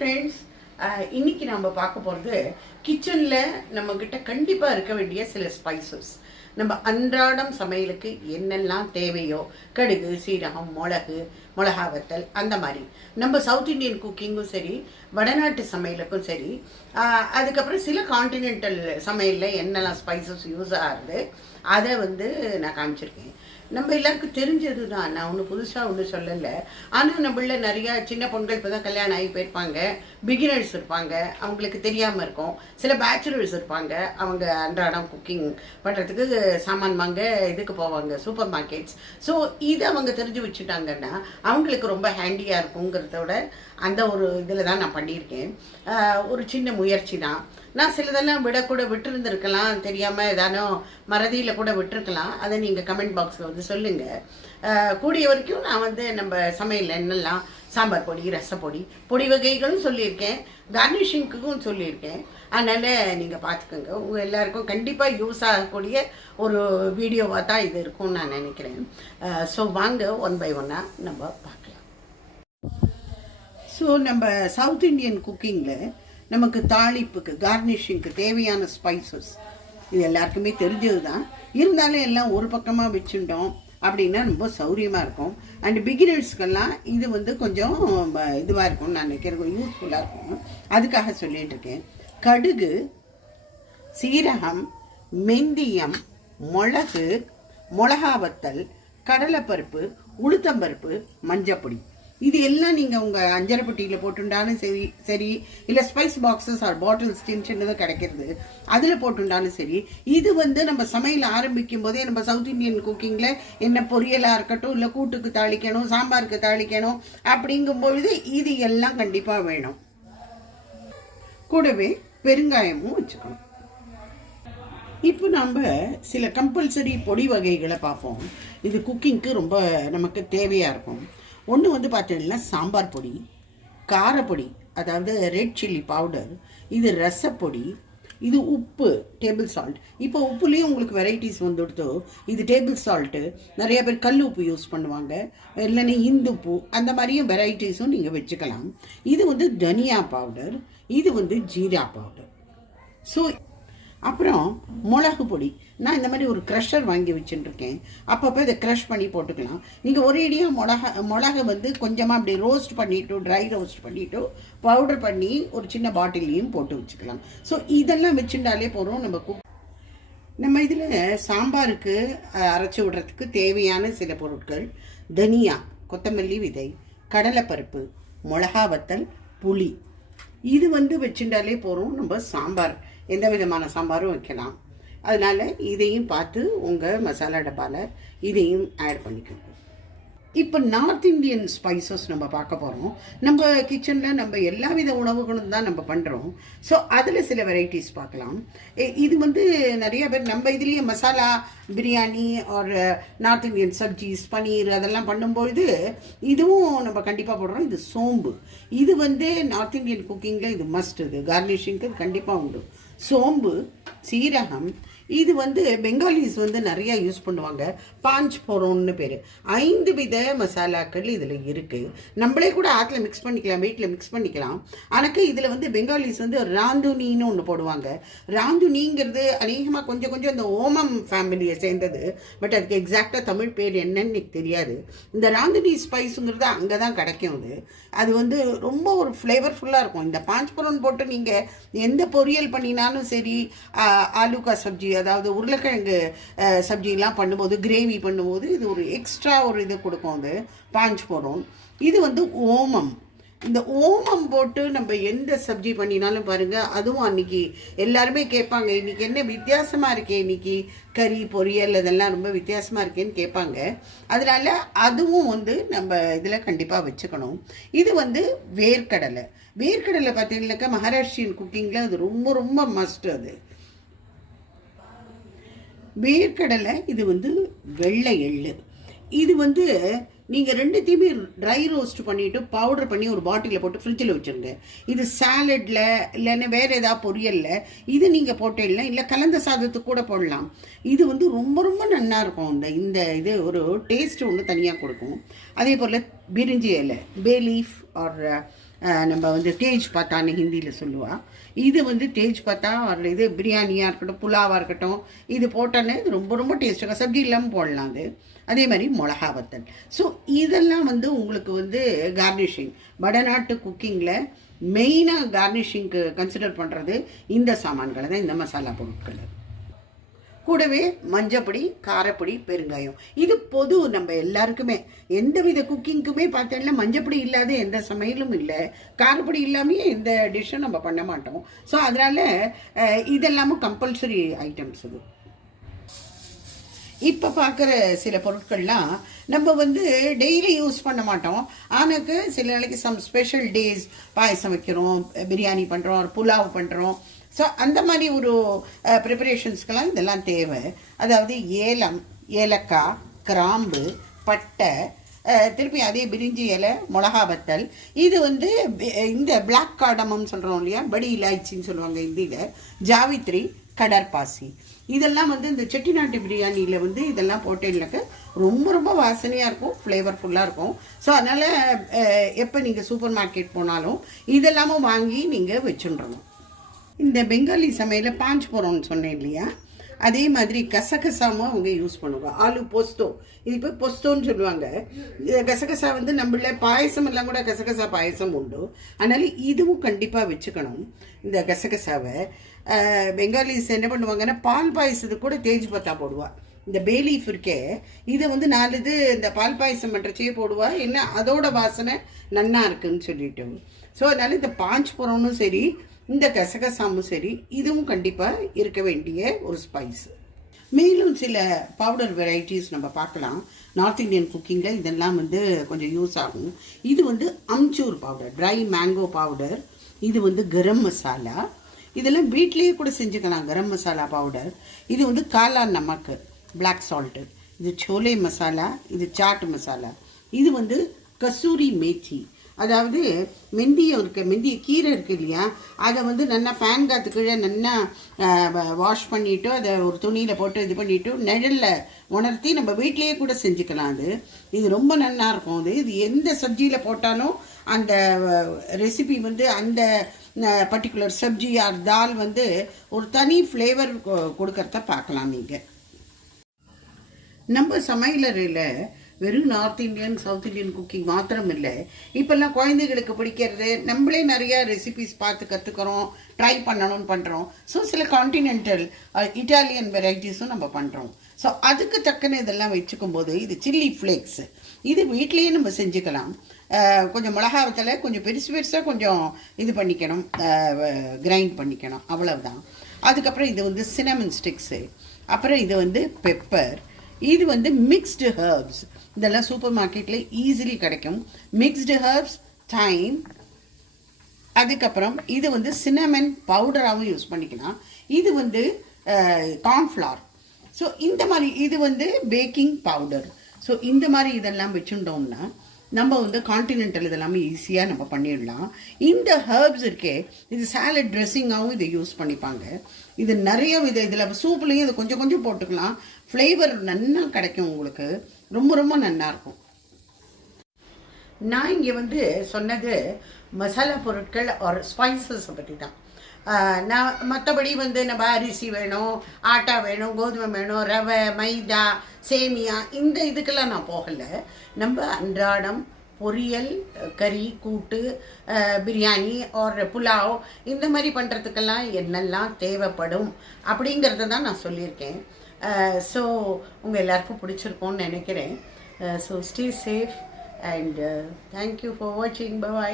Friends, இன்னைக்கு நம்ம பார்க்க போகிறது கிச்சனில் நம்மக்கிட்ட கண்டிப்பாக இருக்க வேண்டிய சில ஸ்பைசஸ். நம்ம அன்றாடம் சமையலுக்கு என்னெல்லாம் தேவையோ, கடுகு, சீரகம், மிளகா வத்தல், அந்த மாதிரி நம்ம சவுத் இண்டியன் குக்கிங்கும் சரி, வடநாட்டு சமையலுக்கும் சரி, அதுக்கப்புறம் சில கான்டினென்டல் சமையலில் என்னெல்லாம் ஸ்பைசஸ் யூஸ் ஆகுது அதை நான் காமிச்சிருக்கேன். நம்ம எல்லாருக்கும் தெரிஞ்சது தான், நான் ஒன்றும் புதுசாக ஒன்றும் சொல்லலை. ஆனால் நம்மள நிறையா சின்ன பொண்கள் இப்போ தான் கல்யாணம் ஆகி போயிருப்பாங்க, பிகினர்ஸ் இருப்பாங்க, அவங்களுக்கு தெரியாமல் இருக்கும். சில பேச்சுலர்ஸ் இருப்பாங்க, அவங்க அன்றாடம் குக்கிங் பண்ணுறதுக்கு சாமான் வாங்க இதுக்கு போவாங்க, சூப்பர் மார்க்கெட்ஸ். ஸோ இதை அவங்க தெரிஞ்சு வச்சுட்டாங்கன்னா அவங்களுக்கு ரொம்ப ஹேண்டியாக இருக்குங்கிறதோட அந்த ஒரு இதில் தான் நான் பண்ணியிருக்கேன். ஒரு சின்ன முயற்சி தான். நான் சிலதெல்லாம் விட்டுருந்துருக்கலாம், தெரியாமல் ஏதானோ மறதியில் கூட விட்டுருக்கலாம். அதை நீங்கள் கமெண்ட் பாக்ஸில் சொல்லுங்கள். கூடிய வரைக்கும் நான் நம்ம சமையல் என்னெல்லாம் சாம்பார் பொடி, ரசப்பொடி, பொடி வகைகளும் சொல்லியிருக்கேன், கார்னிஷிங்க்கும் சொல்லியிருக்கேன். அதனால் நீங்கள் பார்த்துக்கோங்க. உங்கள் எல்லாருக்கும் கண்டிப்பாக யூஸ் ஆகக்கூடிய ஒரு வீடியோவாக தான் இது இருக்கும்னு நான் நினைக்கிறேன். ஸோ வாங்க ஒன் பை ஒன்னாக நம்ம பார்க்கலாம். ஸோ நம்ம சவுத் இண்டியன் குக்கிங்கில் நமக்கு தாளிப்புக்கு, கார்னிஷிங்க்கு தேவையான ஸ்பைசஸ் இது எல்லாருக்குமே தெரிஞ்சது தான். இருந்தாலும் எல்லாம் ஒரு பக்கமாக வச்சுட்டோம் அப்படின்னா ரொம்ப சௌரியமாக இருக்கும். அண்ட் பிகினர்ஸ்க்கெல்லாம் இது கொஞ்சம் இதுவாக இருக்கும்னு நான் நினைக்கிறேன், யூஸ்ஃபுல்லாக இருக்கும். அதுக்காக சொல்லிட்டு இருக்கேன். கடுகு, சீரகம், மெந்தியம், மிளகா வத்தல், கடலைப்பருப்பு, உளுத்தம்பருப்பு, மஞ்சப்பொடி, இது எல்லாம் நீங்கள் உங்கள் அஞ்சரை பெட்டியில் போட்டுண்டாலும் சரி இல்லை ஸ்பைஸ் பாக்ஸஸ் ஆர் பாட்டில்ஸ் சின்னதாக கிடைக்கிறது அதில் போட்டுண்டாலும் சரி. இது நம்ம சமையல் ஆரம்பிக்கும் போதே நம்ம சவுத் இண்டியன் குக்கிங்கில் என்ன பொரியலாக இருக்கட்டும், இல்லை கூட்டுக்கு தாளிக்கணும், சாம்பாருக்கு தாளிக்கணும் அப்படிங்கும்பொழுது இது எல்லாம் கண்டிப்பாக வேணும். கூடவே பெருங்காயமும் வச்சுக்கணும். இப்போ நம்ம சில கம்பல்சரி பொடி வகைகளை பார்ப்போம். இது குக்கிங்க்கு ரொம்ப நமக்கு தேவையாக இருக்கும். ஒன்று பார்த்தீங்கன்னா சாம்பார் பொடி, காரப்பொடி, அதாவது ரெட் சில்லி பவுடர், இது ரசப்பொடி, இது உப்பு, டேபிள் சால்ட். இப்போ உப்புலேயும் உங்களுக்கு வெரைட்டிஸ் வந்துடுதோ. இது டேபிள் சால்ட்டு, நிறைய பேர் கல் உப்பு யூஸ் பண்ணுவாங்க, இல்லைன்னா இந்துப்பு, அந்த மாதிரியும் வெரைட்டிஸும் நீங்கள் வச்சுக்கலாம். இது தனியா பவுடர், இது ஜீரா பவுடர். ஸோ அப்புறம் மிளகு பொடி. நான் இந்த மாதிரி ஒரு க்ரஷர் வாங்கி வச்சுட்டுருக்கேன். அப்பப்போ இதை க்ரஷ் பண்ணி போட்டுக்கலாம். நீங்கள் ஒரேடியாக மிளகை கொஞ்சமாக அப்படி ரோஸ்ட் பண்ணிவிட்டு, ட்ரை ரோஸ்ட் பண்ணிவிட்டு, பவுடர் பண்ணி ஒரு சின்ன பாட்டிலையும் போட்டு வச்சுக்கலாம். ஸோ இதெல்லாம் வச்சுட்டாலே போகிறோம். நம்ம இதில் சாம்பாருக்கு அரைச்சி விடுறதுக்கு தேவையான சில பொருட்கள்: தனியா, கொத்தமல்லி விதை, கடலைப்பருப்பு, மிளகா வத்தல், புளி. இது வச்சுட்டாலே போகிறோம். நம்ம சாம்பார் எந்த விதமான சாம்பாரும் வைக்கலாம். அதனால் இதையும் பார்த்து உங்கள் மசாலா டப்பாவில் இதையும் ஆட் பண்ணிக்கணும். இப்போ நார்த் இந்தியன் ஸ்பைசஸ் நம்ம பார்க்க போகிறோம். நம்ம கிச்சனில் நம்ம எல்லா வித உணவுகளும் தான் நம்ம பண்ணுறோம். ஸோ அதில் சில வெரைட்டிஸ் பார்க்கலாம். இது நிறைய பேர் நம்ம இதுலேயே மசாலா பிரியாணி ஒரு நார்த் இந்தியன் சப்ஜிஸ், பன்னீர் அதெல்லாம் பண்ணும்பொழுது இதுவும் நம்ம கண்டிப்பாக போடுறோம். இது சோம்பு. இது நார்த் இந்தியன் குக்கிங்கில் இது மஸ்ட். இது கார்னிஷிங்க்கு கண்டிப்பாக உண்டு. சோம்பு, சீரகம், இது பெங்காலிஸ் நிறையா யூஸ் பண்ணுவாங்க. பாஞ்ச் போரோன்னு பேர். 5 வித மசாலாக்கள் இதில் இருக்குது. நம்மளே கூட ஆற்றுல மிக்ஸ் பண்ணிக்கலாம், வீட்டில் மிக்ஸ் பண்ணிக்கலாம். ஆனால் இதில் பெங்காலிஸ் ராந்துனின்னு ஒன்று போடுவாங்க. ராந்துனிங்கிறது அநேகமாக கொஞ்சம் இந்த ஓமம் ஃபேமிலியை சேர்ந்தது. பட் அதுக்கு எக்ஸாக்டாக தமிழ் பேர் என்னன்னு எனக்கு தெரியாது. இந்த ராந்துனி ஸ்பைஸுங்கிறது அங்கே தான் கிடைக்கும். அது ரொம்ப ஒரு ஃப்ளேவர்ஃபுல்லாக இருக்கும். இந்த பாஞ்ச் போரோன்னு போட்டு நீங்கள் எந்த பொரியல் பண்ணினாலும் சரி, ஆலுக்கா சப்ஜி, அதாவது உருளைக்கிழங்கு சப்ஜிலாம் பண்ணும்போது, கிரேவி பண்ணும்போது இது ஒரு எக்ஸ்ட்ரா ஒரு இது கொடுக்கும். அது பாஞ்ச் போகிறோம். இது ஓமம். இந்த ஓமம் போட்டு நம்ம எந்த சப்ஜி பண்ணினாலும் பாருங்கள், அதுவும் அன்றைக்கி எல்லாருமே கேட்பாங்க, இன்றைக்கி என்ன வித்தியாசமாக இருக்கே, இன்றைக்கி கறி பொரியல் இதெல்லாம் ரொம்ப வித்தியாசமாக இருக்கேன்னு கேட்பாங்க. அதனால் அதுவும் நம்ம இதில் கண்டிப்பாக வச்சுக்கணும். இது வேர்க்கடலை. வேர்க்கடலை பார்த்தீங்கன்னாக்கா மகாராஷ்டிரியன் குக்கிங்கில் அது ரொம்ப ரொம்ப மஸ்ட். அது வேர்க்கடலை. இது வெள்ளை எள்ளு. இது நீங்கள் ரெண்டுத்தையுமே ட்ரை ரோஸ்ட் பண்ணிவிட்டு பவுடர் பண்ணி ஒரு பாட்டிலில் போட்டு ஃப்ரிட்ஜில் வச்சுருங்க. இது சாலடில் இல்லைன்னா வேறு ஏதாவது பொரியலில் இது நீங்கள் போட்டேன்னா, இல்லை கலந்த சாதத்துக்கு கூட போடலாம். இது ரொம்ப ரொம்ப நல்லா இருக்கும். இந்த இது ஒரு டேஸ்ட்டு ஒன்று தனியாக கொடுக்கும். அதே போல் பிரிஞ்சி இலை, பே லீஃப் ஆர் நம்ம வந்து தேஜ் பத்தான்னு ஹிந்தியில் சொல்லுவாள். இது வந்து தேஜ் பத்தா அதில் இது பிரியாணியாக இருக்கட்டும், புலாவாக இருக்கட்டும், இது போட்டோன்னே இது ரொம்ப ரொம்ப டேஸ்ட்டாக சப்ஜி இல்லாமல் போடலாம் அது. அதே மாதிரி மிளகா வத்தல். ஸோ இதெல்லாம் வந்து உங்களுக்கு வந்து கார்னிஷிங் வடநாட்டு குக்கிங்கில் மெயினாக கார்னிஷிங்க்கு கன்சிடர் பண்ணுறது இந்த சாமான்களை தான், இந்த மசாலா பொருட்கள். கூடவே மஞ்சப்பொடி, காரப்பொடி, பெருங்காயம். இது பொது நம்ம எல்லாருக்குமே. எந்த வித குக்கிங்க்குமே பார்த்தோம்னா மஞ்சப்பொடி இல்லாத எந்த சமையலும் இல்லை, காரப்பொடி இல்லாமையே எந்த டிஷ்ஷும் நம்ம பண்ண மாட்டோம். ஸோ அதனால் இதெல்லாமும் கம்பல்சரி ஐட்டம்ஸ் இது. இப்போ பார்க்குற சில பொருட்கள்லாம் நம்ம வந்து டெய்லி யூஸ் பண்ண மாட்டோம். ஆனாக்கு சில நாளைக்கு ஸ்பெஷல் டேஸ் பாயசம் வைக்கிறோம், பிரியாணி பண்ணுறோம், புலாவ் பண்ணுறோம். ஸோ அந்த மாதிரி ஒரு ப்ரிப்பரேஷன்ஸ்க்கெல்லாம் இதெல்லாம் தேவை. அதாவது ஏலம், ஏலக்காய், கிராம்பு, பட்டை, திருப்பி அதே பிரிஞ்சி இலை, மிளகா வத்தல். இது வந்து இந்த பிளாக் கார்டமம்னு சொல்கிறோம் இல்லையா, படி இலாய்ச்சின்னு சொல்லுவாங்க ஹிந்தியில், ஜாவித்ரி, கடற்பாசி. இதெல்லாம் வந்து இந்த செட்டிநாட்டு பிரியாணியில் வந்து இதெல்லாம் போட்டேன்னாக்க ரொம்ப ரொம்ப வாசனையாக இருக்கும், ஃப்ளேவர்ஃபுல்லாக இருக்கும். ஸோ அதனால் எப்போ நீங்கள் சூப்பர் மார்க்கெட் போனாலும் இதெல்லாமும் வாங்கி நீங்கள் வச்சுன்றணும். இந்த பெங்காலி சமையலில் பாஞ்ச் போகிறோம்னு சொன்னேன் இல்லையா, அதே மாதிரி கசகசாவும் அவங்க யூஸ் பண்ணுவாங்க. ஆலு பொஸ்தோ, இது இப்போ பொஸ்தோன்னு சொல்லுவாங்க. கசகசா வந்து நம்மள பாயசம் எல்லாம் கூட கசகசா பாயசம் உண்டு. அதனால் இதுவும் கண்டிப்பாக வச்சுக்கணும். இந்த கசகசாவை பெங்காலிஸ் என்ன பண்ணுவாங்கன்னா பால் பாயசத்துக்கு கூட தேஜ் பத்தா போடுவாள். இந்த பேலீஃப் இருக்கே, இதை வந்து 4 இது இந்த பால் பாயசம் பண்ணுறச்சே போடுவா. என்ன அதோட வாசனை நன்னா இருக்குன்னு சொல்லிட்டு. ஸோ அதனால் இந்த பாஞ்ச் போகிறோன்னு சரி, இந்த கசகசாமும் சரி, இதுவும் கண்டிப்பாக இருக்க வேண்டிய ஒரு ஸ்பைஸ். மேலும் சில பவுடர் வெரைட்டிஸ் நம்ம பார்க்கலாம். நார்த் இந்தியன் குக்கிங்கில் இதெல்லாம் வந்து கொஞ்சம் யூஸ் ஆகும். இது வந்து amchur powder, try mango powder. இது வந்து கரம் மசாலா. இதெல்லாம் வீட்லேயே கூட செஞ்சுக்கலாம். கரம் மசாலா பவுடர். இது வந்து காலா நமக்கு, பிளாக் சால்ட்டு. இது சோலே மசாலா. இது சாட் மசாலா. இது வந்து கசூரி மேத்தி. அதாவது மெந்திய கீரை இருக்குது இல்லையா, அதை வந்து நல்லா ஃபேன் காற்று கீழே நல்லா வாஷ் பண்ணிவிட்டு அதை ஒரு துணியில் போட்டு இது பண்ணிவிட்டு நிழலில் உணர்த்தி நம்ம வீட்லேயே கூட செஞ்சுக்கலாம். இது ரொம்ப நல்லா இருக்கும். இது எந்த சப்ஜியில் போட்டாலும் அந்த ரெசிபி வந்து அந்த பர்டிகுலர் சப்ஜி ஆர் தால் வந்து ஒரு தனி ஃப்ளேவர் கொடுக்கறத பார்க்கலாம். நீங்கள் நம்ம சமையலறையில் வெறும் north Indian, south Indian cooking மாத்திரம் இல்லை, இப்போல்லாம் குழந்தைகளுக்கு பிடிக்கிறது நம்மளே நிறையா ரெசிபிஸ் பார்த்து கற்றுக்கிறோம், ட்ரை பண்ணணும்னு பண்ணுறோம். ஸோ சில கான்டினென்டல் இட்டாலியன் வெரைட்டிஸும் நம்ம பண்ணுறோம். ஸோ அதுக்கு தக்கன இதெல்லாம் வச்சுக்கும் போது இது சில்லி ஃப்ளேக்ஸ். இது வீட்லேயே நம்ம செஞ்சுக்கலாம். கொஞ்சம் மிளகா வத்தலை கொஞ்சம் பெருசாக கொஞ்சம் இது பண்ணிக்கணும், கிரைண்ட் பண்ணிக்கணும், அவ்வளவுதான். அதுக்கப்புறம் இது வந்து சினமன் ஸ்டிக்ஸு. அப்புறம் இது வந்து பெப்பர். இது வந்து மிக்ஸ்டு ஹர்ப்ஸ். இதெல்லாம் சூப்பர் மார்க்கெட்டில் ஈஸிலி கிடைக்கும். Mixed herbs, thyme. அதுக்கப்புறம் இது வந்து சினமன் பவுடராகவும் யூஸ் பண்ணிக்கலாம். இது வந்து கார்ன்ஃப்ளவர். ஸோ இந்த மாதிரி இது வந்து பேக்கிங் பவுடர். ஸோ இந்த மாதிரி இதெல்லாம் வச்சுட்டோம்னா நம்ம வந்து கான்டினென்டல் இதெல்லாமே ஈஸியாக நம்ம பண்ணிடலாம். இந்த ஹர்ப்ஸ் இருக்கே, இது சாலட் ட்ரெஸ்ஸிங்காகவும் இதை யூஸ் பண்ணிப்பாங்க. இது நிறைய இதில் சூப்லேயும் இது கொஞ்சம் கொஞ்சம் போட்டுக்கலாம். ஃப்ளேவர் நல்லா கிடைக்கும் உங்களுக்கு, ரொம்ப ரொம்ப நல்லாயிருக்கும். நான் இங்கே வந்து சொன்னது மசாலா பொருட்கள் ஒரு ஸ்பைசஸை பற்றி தான். நான் மற்றபடி வந்து நம்ம அரிசி வேணும், ஆட்டா வேணும், கோதுமை வேணும், ரவை, மைதா, சேமியா, இந்த இதுக்கெல்லாம் நான் போகலை. நம்ம அன்றாடம் பொரியல், கறி, கூட்டு, பிரியாணி ஒரு புலாவ் இந்த மாதிரி பண்ணுறதுக்கெல்லாம் என்னெல்லாம் தேவைப்படும் அப்படிங்கிறத தான் நான் சொல்லியிருக்கேன். ஸோ உங்கள் எல்லாருக்கும் பிடிச்சிருக்கோன்னு நினைக்கிறேன். So stay safe and thank you for வாட்சிங். பை.